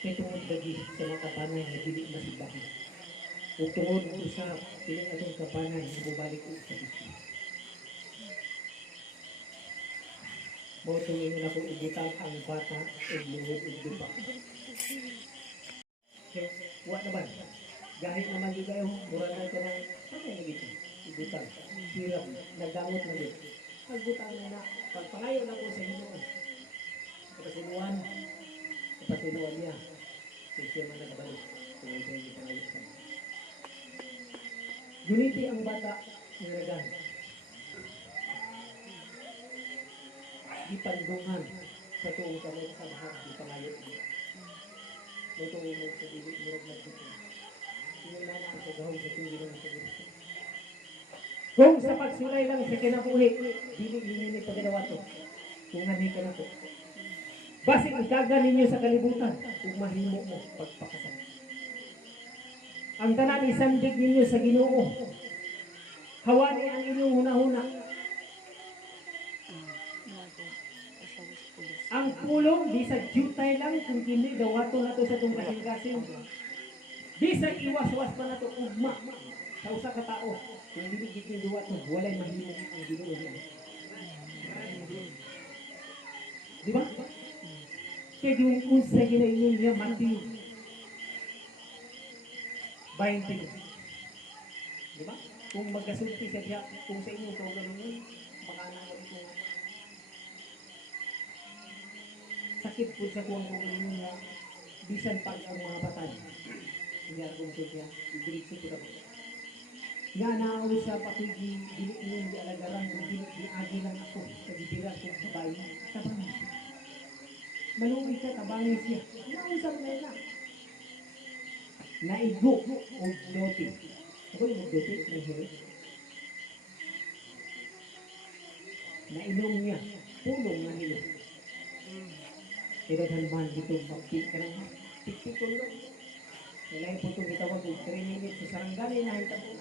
Kaya tungod lagi sa mga kapanay na dili masibahan. Kung tungod usap, piling atong kapanay na bubalik ko sa dito. Mo tingin na kung ibutang ang bata o luhod o lupa. Kaya, wala naman. Gahit naman di kayo, mura na ka ng panay na dito. Ibutang, hirap, nagdamot na dito. Pagbutang na, pagpangayo na ko sa Hinoon. Kapasiluan niya. Kaya siya man nagbalik. Kaya siya hindi pangayo sa mga. Guniti ang bata ng ragan. Di pandungan sa tuong kamay sa bahag, di pangayo niya. May tuong mo sa dili, murag nagdito. Sinunana ang kagahong sa tuwi ng sa dito. Kung sa pagsulay lang sa kinabuhi, dili ni pagkinawa to. Kung nga ka na to. Basig ikaga ninyo sa kalibutan kung mahimo mo pagpakasal. Ang tanan isandig ninyo sa Ginoo. Hawani ang inyong hunahuna. Ang pulong di sa jutay lang kung kini dawato na to sa itong kasing-kasing. Di sa iwas-was pa na to ugma sa usa ka tao. Kung hindi gitin dawato, walay mahimo ang Ginoo niya. Di ba? Kaya yung unsa ginayon niya Matthew 20. Di ba? Kung magkasulti siya, kung sa inyo program niyo, baka na ito sakit po sa kuwang program niyo, bisan pag ang mga patay. Hindi akong siya, i-direct siya po. Nga naawi sa pakigi, dili di alagaran, dili di agi lang ako, sa bibira kong sabay, tabangin siya. Maluwi siya, tabangin siya. Nausap na yun na. Naigo o doti. Ako yung doti, nainom niya, pulong na nila. Pero halman dito, magpik ka lang, pikpik ko lang. Kailangan po itong itawag ko, 3 minutes, sa saranggali na hitap ko.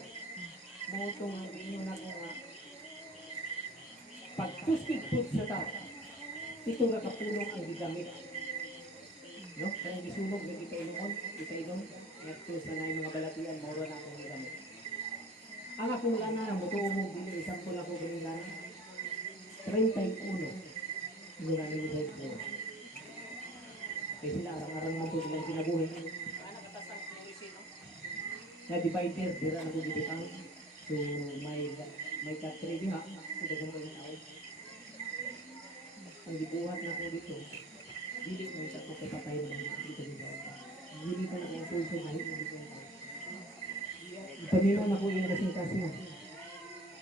Motong ang inyo na ko nga, pagtuskig-put sa tao, ito nga kapulong ang gigamit. No? Kaya gisunog na itainom, ito sa na yung mga balatian, maura na akong gigamit. Ang akong lana na mutuo mo, isang pula ko galing lana, 31. Mura na yung head mo. Kaya sila arang-arang mo ito silang kinabuhin. Na-divider, dira na ko gibitang. So, may katri diha, dagang ko yung tao. Ang gibuhat na ko dito, dili mo sa kapapatay naman dito dito. Dili ka na ang pulso na dito. Ipamilon ako yung kasing-kasing.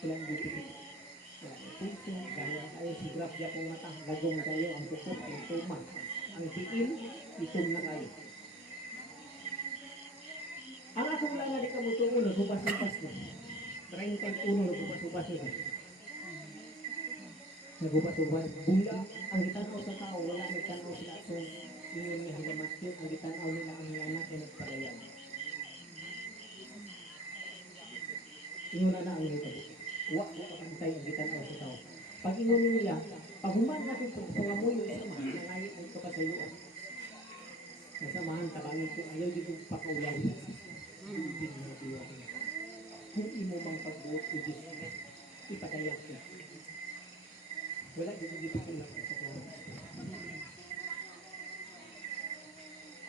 Kailang dito. Pulso, gaya kayo si grabya kong mata, gagong kayo ang tukot, ang tuma. Ang tiil, itom na kayo. Ang akong lang na di ka mutuo, nagubas-ubas na. 31 nagubas-ubas na. Nagubas-ubas. Bula, ang gitanaw sa tao, wala nagtanaw sila kung yun yung halamat yun. Ang gitanaw nila ang anak na nagpalayan. Yun na ang ito. Wak na kapantay ang gitanaw sa tao. Pag ingon nila, pag human natin sa pangamoy yung isa man, nangayit ang ito kasayuan. Nasamahan, tabangin ko, ayaw dito pakaulaw. Kung imo mang pagbuot o Diyos, ipadayak ka. Wala dito ko lang sa kong.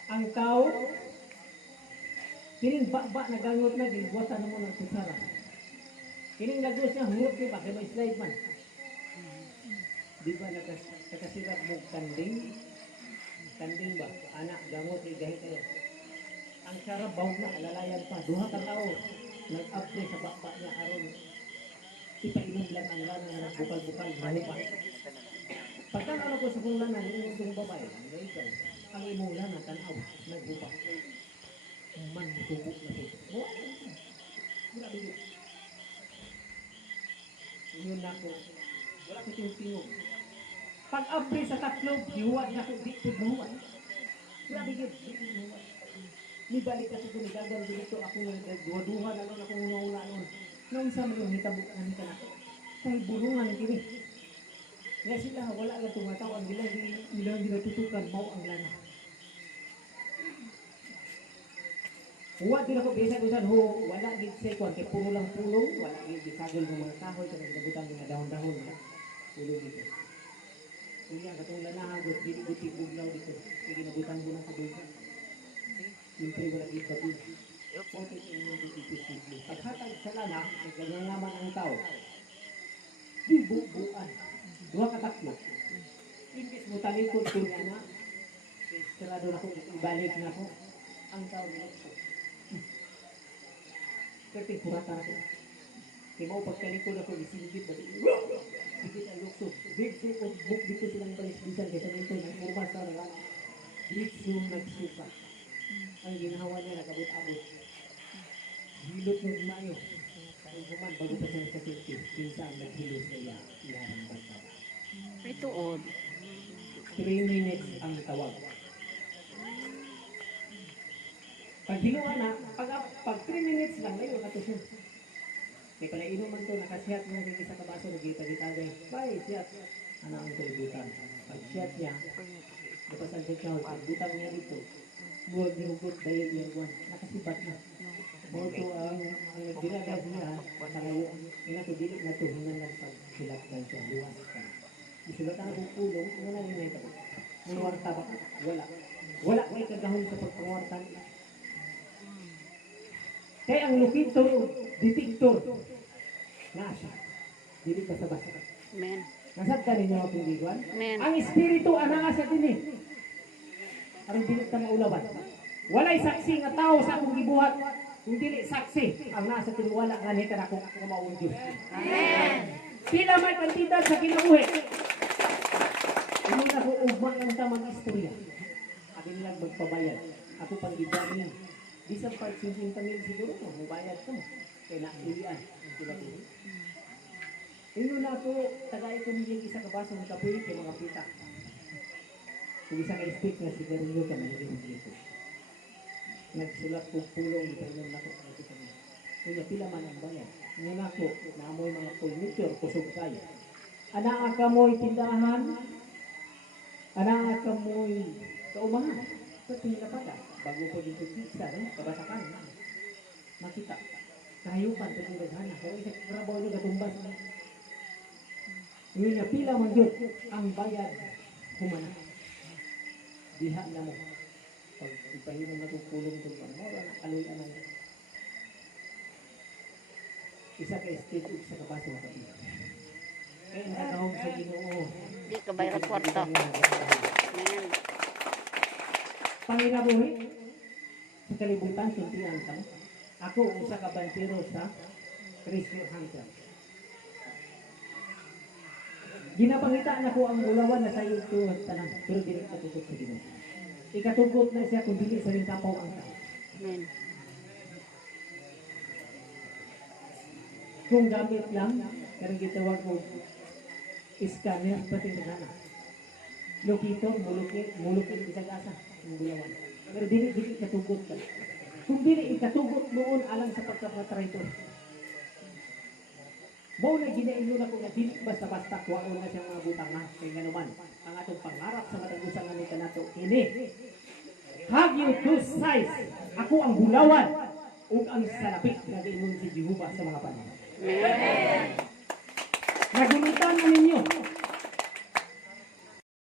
Ang tao, kining ba nagangot na, gibuwatan mo ng kusara. Kining lagos niya, hungot kayo ba? Kaya may slide man. Di ba nakasirat mo kanding? Kanding ba? Anak, gamot, dahil kayo. Ang sarap bawag na, alalayan pa. Duha ka tao, nag-upload sa bakba niya aron. Ipainom lang ang lana na nagbukal-bukal, mahupa. Pagkakala ko sa kong lana, yung itong babae, ang imong lana, tanaw, naghupa. Man, matubok na ito. Grabe yun. Yun na ko. Wala ko tingog. Pag-upload sa tatlog, dihuwad na ko, di mahuwad. Grabe yun, di mahuwad. Nibalik kasi kung nagagal dito ako nagduwa-duha na lang akong una-una nun. Nung isa mo yung hitabuk na nito na. Kaya bulungan kini. Kaya sila wala lang tumataw. Ang nilang tutukan, mau ang lana. Huwag din ako bisa kusan ho, wala gid say kwan kay puro lang pulong, wala gid gisagol ng mga kahoy kanang nabutan mga dahon-dahon. Pulong dito. Kuya katong lanahan gud dili gud tibugnaw dito. Kay ginabutan mo lang sa duga. Siyempre wala gid pati. Konti yung dito. Paghatag sa lana, nagngangaman ang tao. Bubuan. Duha ka tatlo. Imbis mo talikod ko na, sarado na ko, ibalik na ko. Ang tao nilagso. Kasi purata na ko. Kaya mo pagtalikod ako, isinigit na sigit ang lukso. Big soup of book dito silang balisbisan kaysa nito ng urban sa nalang. Big soup nagsuka. Ang ginawa niya nagabot-abot. Hilot ng mayo. Kaya human bago pa siya nagkasinti. Pinsa ang naghilos na iya. Ilarang bata. May tuod. 3 minutes ang tawag. Pag hinuha na, pag 3 minutes lang, ngayon katusyon. May palainom man ito, nakasiyat mo yung isa kabaso, nagita-gitagay. Bye, siyat. Ano ang kalibutan? Pag siyat niya, napasan siya, pag butang niya dito, buwag nihugot dahil yung buwan. Nakasibat na. Boto ang ginagad niya, sa ngayon, inatubili na ito, hinangan pag-silat ng siya, buwas ka. Isulatan akong pulong, ano na yun ito? May warta ba? Wala. Wala may kagahon sa pagpawartan. Kaya ang locator o detector, nasa. Dili ka sa basa. Amen. Nasad ka ninyo ang piniguan? Amen. Ang espiritu, ananga sa din eh. Aron dili ka maulawan. Walay saksi nga tao sa akong gibuhat. Kung dili saksi, ang nasa tiniwala nga ni kanako nga mao Dios. Amen. Pila may kantidad sa kinabuhi. Ano na ko ugma ang tamang istorya. Akin lang magpabayad. Ako pang gidami. Bisang part 50 mil siguro mo, mubayad ko. Kaya nakulian. Ang sila ko. Ino na ako, tagay ko niyang isa kabaso ng kapulit yung mga pita. Kung isa ka-stick na sigarilyo ka, nalilin dito. Nagsulat ko pulong, itayon na ko. Kaya pila man ang bayan. Ngayon ako, naamoy mga furniture, kusog kayo. Anaa ka mo'y tindahan, anaa ka mo'y kaumahan. Pati nila pala, bago ko dito pizza, kabasakan. Makita, kahayupan, pati naghana. Kaya isa trabaho nyo katumbas. Ngayon niya, pila man yun, ang bayad, humana. Diha na mo. Pag ipahinan na kong pulong ito, mora na kaluyan na. Isa ka state sa kabaso na kapila. Kaya nakahong sa Ginoo. Di ka bayar kwarta. Amen. Panginabuhi sa kalibutan, suntian ka mo. Ako, usa ka bantero sa treasure hunter. Ginapangita na ko ang ulawan na sa iyo ito at tanang, pero dili katugot sa Ginoo. Ikatugot na siya kung dili sa rin kapaw ang tao. Amen. Kung gamit lang, karang gitawag ko, scanner, pati sa gana. Locator, mulukit, isang asa, ang bulawan. Pero dili ikatugot ka. Kung dili ikatugot noon alang sa pagkapatraitor. Mao na ginainyo na ko na dili basta-basta kuwaon na siyang mga butang na. Kaya nga naman, ang atong pangarap sa matagusan nga nito nato, ini, Hagyo dos size, ako ang bulawan, ug ang salapit na giingon si Jehovah sa mga panahon. Amen. Nagulitan na ninyo